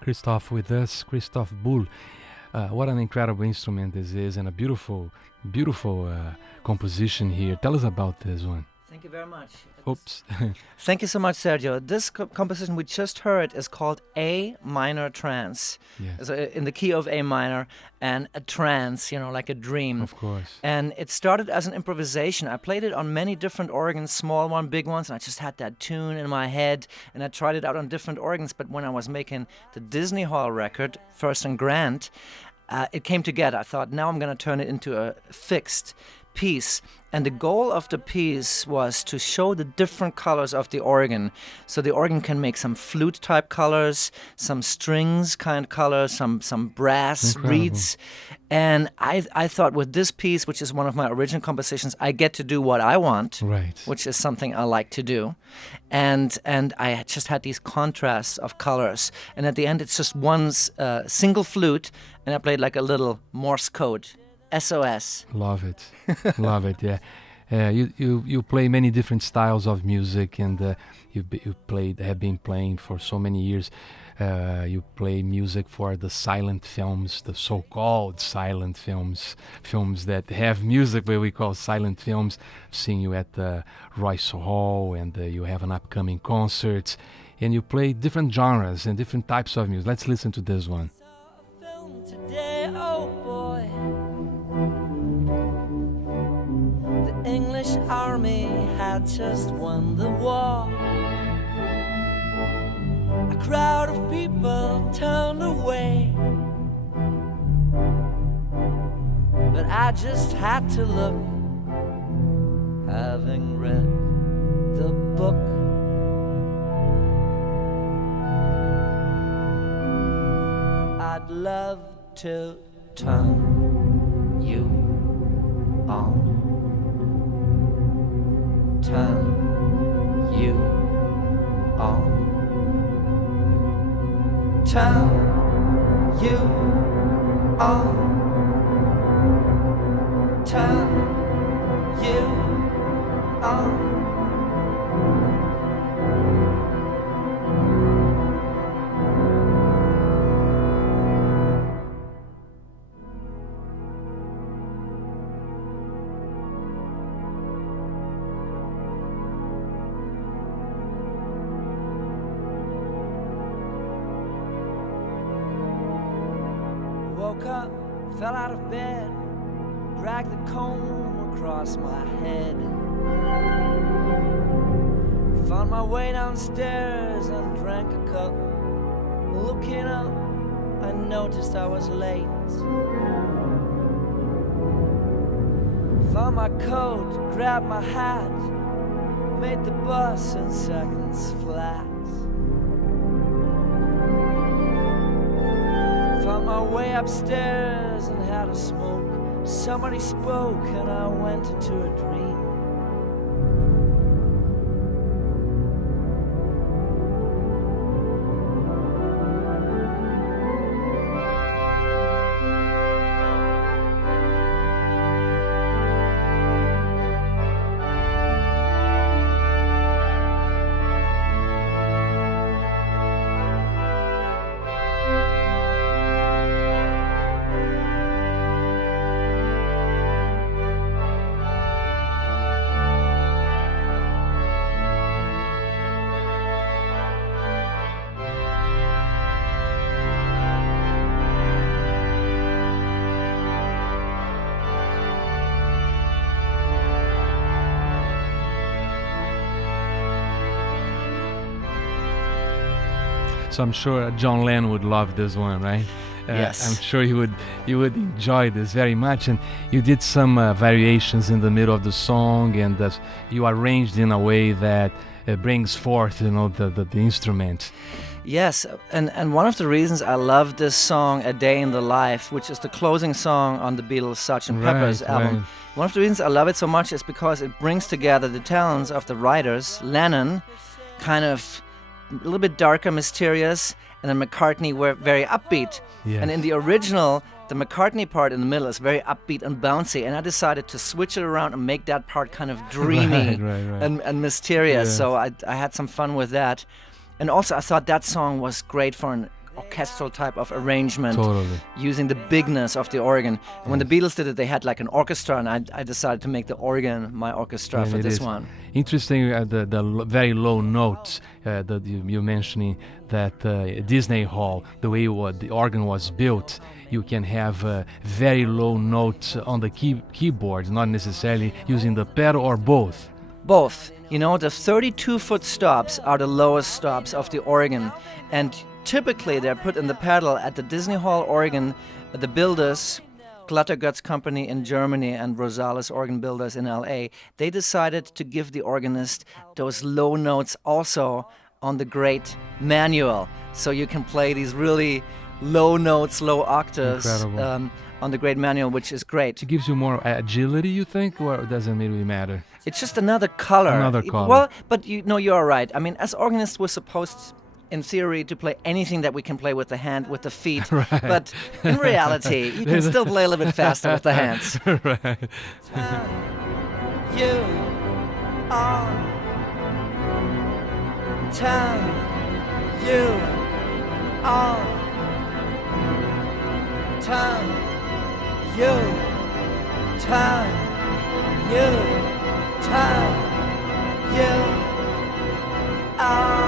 Christoph with us, Christoph Bull. What an incredible instrument this is, and a beautiful, beautiful composition here. Tell us about this one. Thank you very much. Oops. Thank you so much, Sergio. This composition we just heard is called A minor trance. Yes. So in the key of A minor, and a trance, like a dream. Of course. And it started as an improvisation. I played it on many different organs, small one, big ones, and I just had that tune in my head, and I tried it out on different organs. But when I was making the Disney Hall record, First and Grand, it came together. I thought, now I'm going to turn it into a fixed piece. And the goal of the piece was to show the different colors of the organ. So the organ can make some flute type colors, some strings kind colors, some brass reeds. And I thought with this piece, which is one of my original compositions, I get to do what I want, right, which is something I like to do. And I just had these contrasts of colors. And at the end, it's just one single flute, and I played like a little Morse code. SOS. Love it. Love it, yeah. You play many different styles of music, and have been playing for so many years. You play music for the silent films, the so-called silent films that have music, where we call silent films. I've seen you at the Royce Hall, and you have an upcoming concert, and you play different genres and different types of music. Let's listen to this one. Today, oh boy. The English army had just won the war. A crowd of people turned away, but I just had to look, having read the book. I'd love to turn you on, turn you on, turn you on, turn you on. Woke up, fell out of bed, dragged the comb across my head. Found my way downstairs and drank a cup. Looking up, I noticed I was late. Found my coat, grabbed my hat, made the bus in seconds flat. Found my way upstairs and had a smoke. Somebody spoke and I went into a dream. So I'm sure John Lennon would love this one, right? Yes. I'm sure you would enjoy this very much. And you did some variations in the middle of the song, and you arranged in a way that brings forth, the instrument. Yes, and one of the reasons I love this song, A Day in the Life, which is the closing song on the Beatles' Sgt. Pepper's album, right. One of the reasons I love it so much is because it brings together the talents of the writers. Lennon, kind of a little bit darker, mysterious, and then McCartney were very upbeat. Yes. And in the original, the McCartney part in the middle is very upbeat and bouncy, and I decided to switch it around and make that part kind of dreamy right. and mysterious. Yes. So I had some fun with that. And also I thought that song was great for an orchestral type of arrangement, Totally. using the bigness of the organ. And when the Beatles did it, they had like an orchestra, and I decided to make the organ my orchestra And for it this is one. interesting, very low notes that you mentioning that Disney Hall, the way the organ was built, you can have very low notes on the keyboard, not necessarily using the pedal or both. Both. You know, the 32-foot stops are the lowest stops of the organ, and typically they're put in the pedal. At the Disney Hall organ, the builders, Glatter-Goetz company in Germany and Rosales organ builders in L.A., they decided to give the organist those low notes also on the great manual, so you can play these really low notes, low octaves on the great manual, which is great. It gives you more agility, you think, or it doesn't really matter? It's just another color. Another color. Well, but you are right. I mean, as organists, we're supposed, in theory, to play anything that we can play with the hand, with the feet. Right. But in reality, you can still play a little bit faster with the hands. Right. Turn you on. Turn you on. Turn you. Turn you. Turn you on.